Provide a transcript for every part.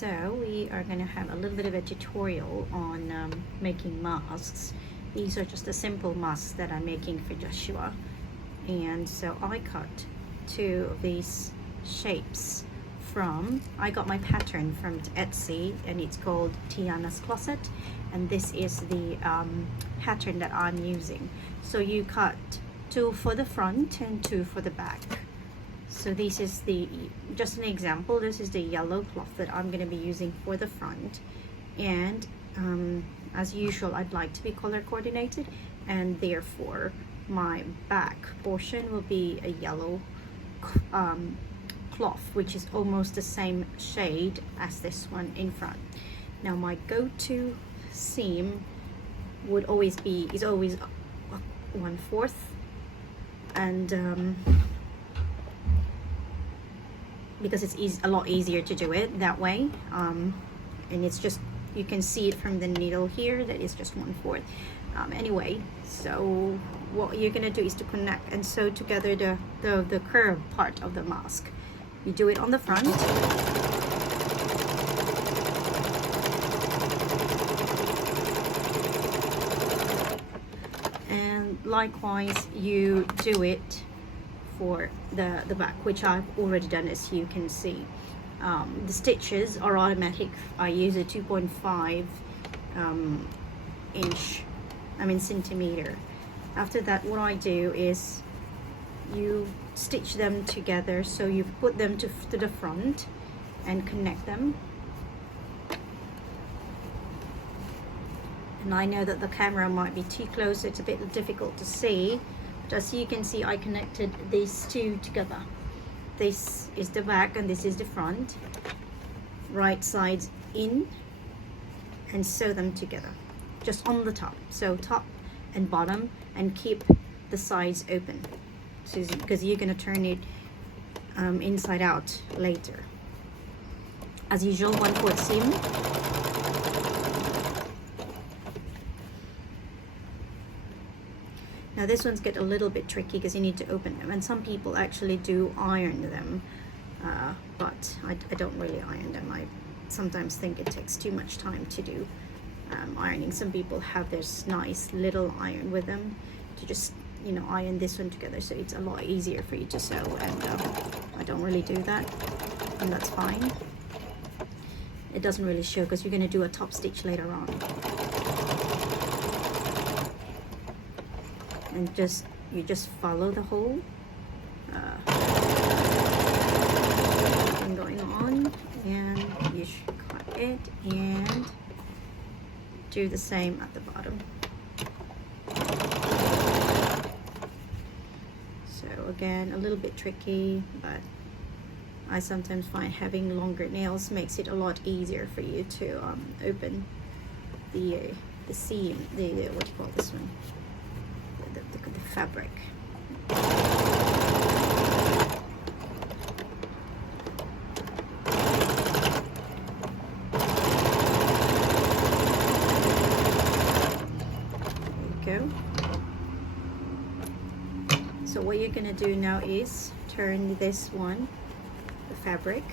So we are going to have a little bit of a tutorial on making masks. These are just the simple masks that I'm making for Joshua. And so I cut two of these shapes I got my pattern from Etsy, and it's called Tiana's Closet, and this is the pattern that I'm using. So you cut two for the front and two for the back. So this is just an example, this is the yellow cloth that I'm going to be using for the front, and as usual I'd like to be color coordinated, and therefore my back portion will be a yellow cloth, which is almost the same shade as this one in front. Now my go-to seam is always 1/4, and because it's a lot easier to do it that way, and it's just, you can see it from the needle here that it's just 1/4. Anyway, so what you're gonna do is to connect and sew together the curved part of the mask. You do it on the front, and likewise you do it for the back, which I've already done, as you can see. The stitches are automatic. I use a 2.5 centimeter. After that, what I do is you stitch them together, so you put them to the front and connect them. And I know that the camera might be too close, so it's a bit difficult to see, but as you can see, I connected these two together. This is the back and this is the front. Right sides in, and sew them together just on the top, so top and bottom, and keep the sides open, because you're going to turn it inside out later. As usual, 1/4 seam. Now this one's get a little bit tricky because you need to open them, and some people actually do iron them, but I don't really iron them. I sometimes think it takes too much time to do ironing. Some people have this nice little iron with them to just, you know, iron this one together, so it's a lot easier for you to sew, and I don't really do that, and that's fine. It doesn't really show because you're going to do a top stitch later on. And you just follow the whole thing going on, and you should cut it and do the same at the bottom. So again, a little bit tricky, but I sometimes find having longer nails makes it a lot easier for you to open the seam, what do you call this one? The fabric. There you go. So what you're gonna do now is turn this one, the fabric,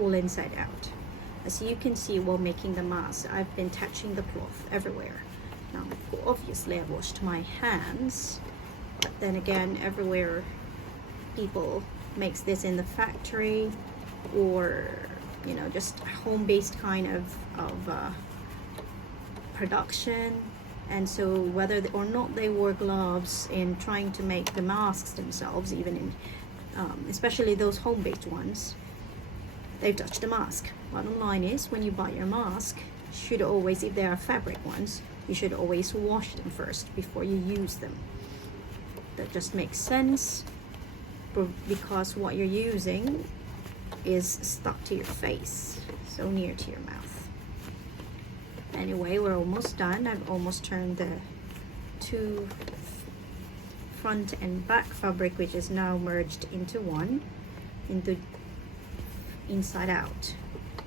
all inside out. As you can see while making the mask, I've been touching the cloth everywhere. Now, obviously I washed my hands, but then again, everywhere people makes this in the factory, or, you know, just home-based kind of production, and so whether or not they wore gloves in trying to make the masks themselves, even in especially those home-based ones, they've touched the mask. Bottom line is, when you buy your mask, should always, if they are fabric ones, you should always wash them first before you use them. That just makes sense, because what you're using is stuck to your face, so near to your mouth. Anyway, we're almost done. I've almost turned the two front and back fabric, which is now merged into one, into inside out.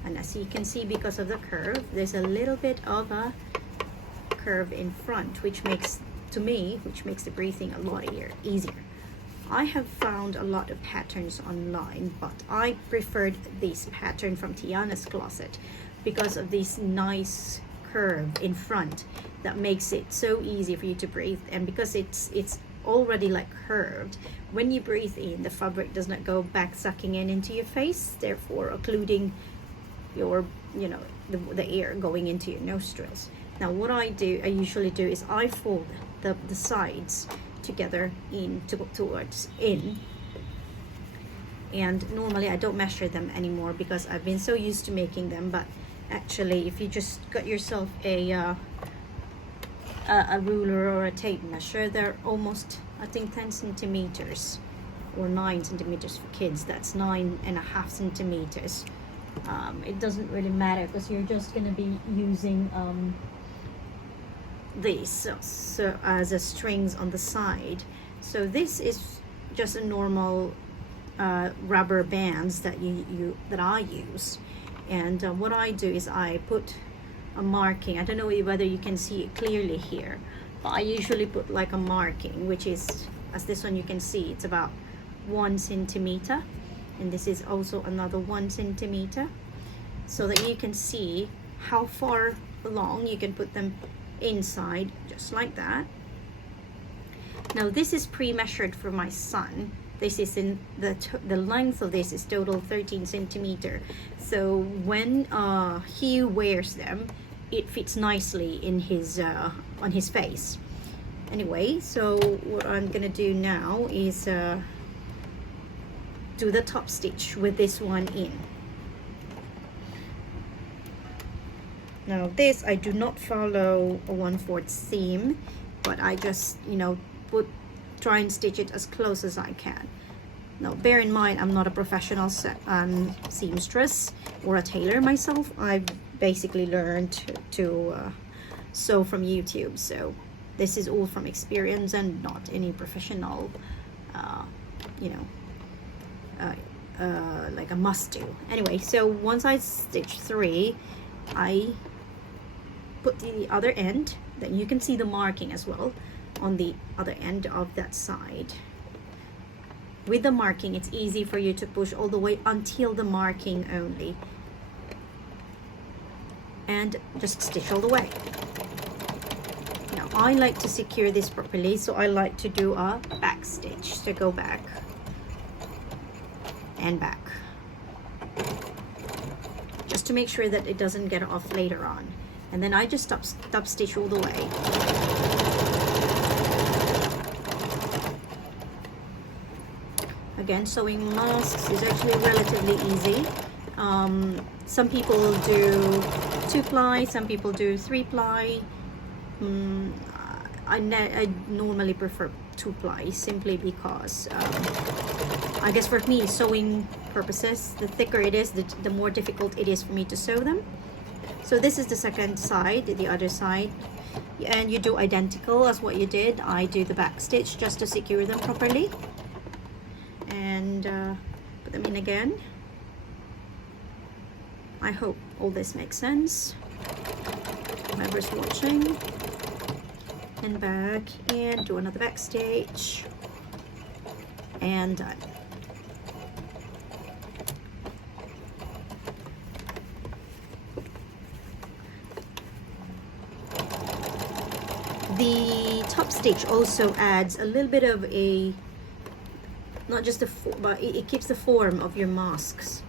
And as you can see, because of the curve, there's a little bit of a curve in front, which makes the breathing a lot easier. I have found a lot of patterns online, but I preferred this pattern from Tiana's Closet because of this nice curve in front that makes it so easy for you to breathe, and because it's already like curved, when you breathe in, the fabric does not go back sucking in into your face, therefore occluding your, you know, the air going into your nostrils. Now what I usually do is I fold the sides together towards in, and normally I don't measure them anymore because I've been so used to making them. But actually, if you just got yourself a ruler or a tape measure, they're almost, I think, 10 centimeters or 9 centimeters for kids. That's 9.5 centimeters. It doesn't really matter because you're just going to be using this so as a strings on the side. So this is just a normal rubber bands that I use, and what I do is I put a marking. I don't know whether you can see it clearly here, but I usually put like a marking, which is, as this one you can see, it's about 1 centimeter, and this is also another 1 centimeter, so that you can see how far along you can put them inside, just like that. Now this is pre-measured for my son. This is in the length of this is total 13 centimeter. So when he wears them, it fits nicely in his on his face. Anyway, so what I'm gonna do now is do the top stitch with this one in. Now this, I do not follow a 1/4 seam, but I just, you know, try and stitch it as close as I can. Now bear in mind, I'm not a professional seamstress or a tailor myself. I've basically learned to sew from YouTube, so this is all from experience and not any professional you know, like a must do. Anyway, so once I stitch 3, I put the other end, then you can see the marking as well on the other end of that side. With the marking, it's easy for you to push all the way until the marking only, and just stitch all the way. Now I like to secure this properly, so I like to do a back stitch, so go back and back, just to make sure that it doesn't get off later on. And then I just stop stitch all the way. Again, sewing masks is actually relatively easy. Some people do 2-ply, some people do 3-ply. I normally prefer 2-ply simply because I guess for me, sewing purposes, the thicker it is, the more difficult it is for me to sew them. So this is the second side, the other side, and you do identical as what you did. I do the back stitch just to secure them properly, and put them in again. I hope all this makes sense, whoever's watching. And back, and do another back stitch, and done. The top stitch also adds a little bit of a, not just but it keeps the form of your masks,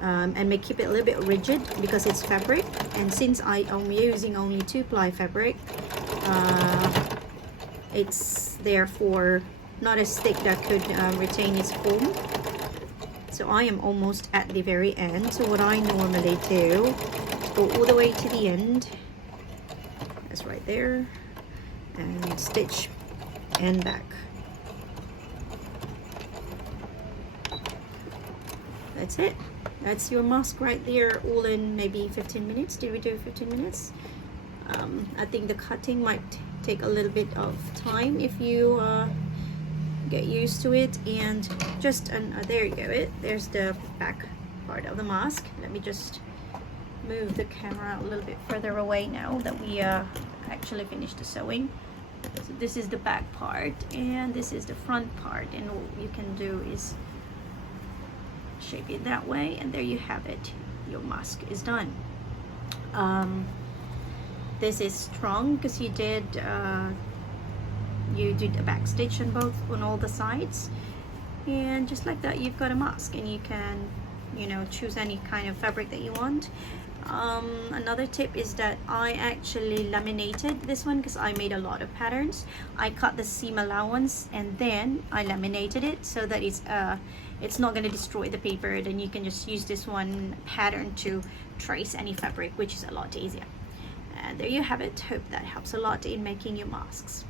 and may keep it a little bit rigid because it's fabric. And since I am using only 2-ply fabric, it's therefore not as thick that could retain its form. So I am almost at the very end. So what I normally do is go all the way to the end. That's right there. And stitch and back. That's it. That's your mask right there, all in maybe 15 minutes. Did we do 15 minutes? I think the cutting might take a little bit of time if you get used to it. And just there you go. There's the back part of the mask. Let me just move the camera a little bit further away now that we actually finished the sewing. So this is the back part and this is the front part, and all you can do is shape it that way, and there you have it. Your mask is done. This is strong because you did a back stitch on all the sides, and just like that you've got a mask, and you can, you know, choose any kind of fabric that you want. Another tip is that I actually laminated this one because I made a lot of patterns. I cut the seam allowance and then I laminated it so that it's not going to destroy the paper. Then you can just use this one pattern to trace any fabric, which is a lot easier. And there you have it. Hope that helps a lot in making your masks.